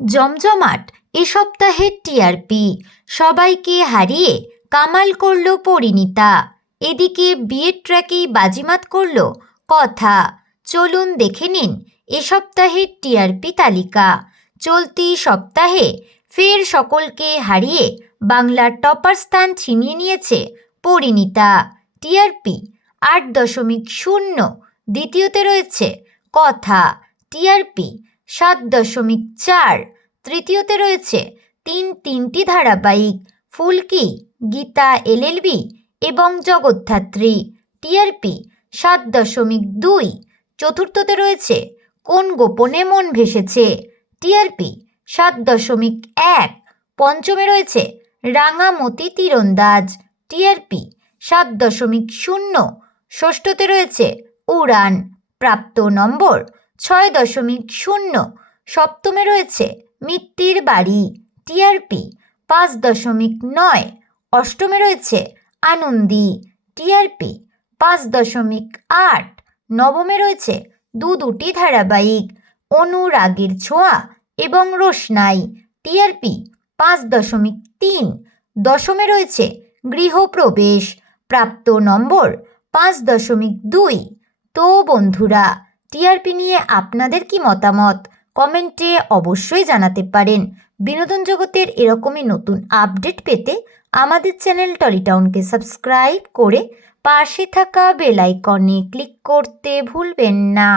জমজমাট, এ সপ্তাহের টিআরপি সবাইকে হারিয়ে কামাল করল পরিণীতা। এদিকে বিয়ের ট্র্যাকেই বাজিমাত করল কথা। চলুন দেখে নিন এ সপ্তাহের টিআরপি তালিকা। চলতি সপ্তাহে ফের সকলকে হারিয়ে বাংলার টপার স্থান ছিনিয়ে নিয়েছে পরিণীতা। টিআরপি আট দশমিক শূন্য দ্বিতীয়তে রয়েছে কথা। টিআরপি সাত দশমিক চার। তৃতীয়তে রয়েছে তিন তিনটি ধারাবাহিক, ফুলকি, গীতা এলএলবি এবং জগদ্ধাত্রী। টিআরপি সাত দশমিক দুই। চতুর্থতে রয়েছে কোন গোপনে মন ভেসেছে? টিআরপি সাত দশমিক এক। পঞ্চমে রয়েছে রাঙামতি তীরন্দাজ। টিআরপি সাত দশমিক শূন্য। ষষ্ঠতে রয়েছে উড়ান। প্রাপ্ত নম্বর ছয় দশমিক শূন্য সপ্তমে রয়েছে মিত্তির বাড়ি টিআরপি পাঁচ দশমিক নয় অষ্টমে রয়েছে আনন্দি টিআরপি পাঁচ দশমিক আট নবমে রয়েছে দু দুটি ধারাবাহিক, অনুরাগের ছোঁয়া এবং রোশনাই। টিআরপি পাঁচ দশমিক তিন দশমে রয়েছে গৃহপ্রবেশ, প্রাপ্ত নম্বর পাঁচ দশমিক দুই। তো বন্ধুরা টিআরপি নিয়ে আপনাদের কি মতামত? কমেন্টে অবশ্যই জানাতে পারেন। বিনোদন জগতের এরকমই নতুন আপডেট পেতে আমাদের চ্যানেল টলিটাউনকে সাবস্ক্রাইব করে পাশে থাকা বেলাইকনে ক্লিক করতে ভুলবেন না।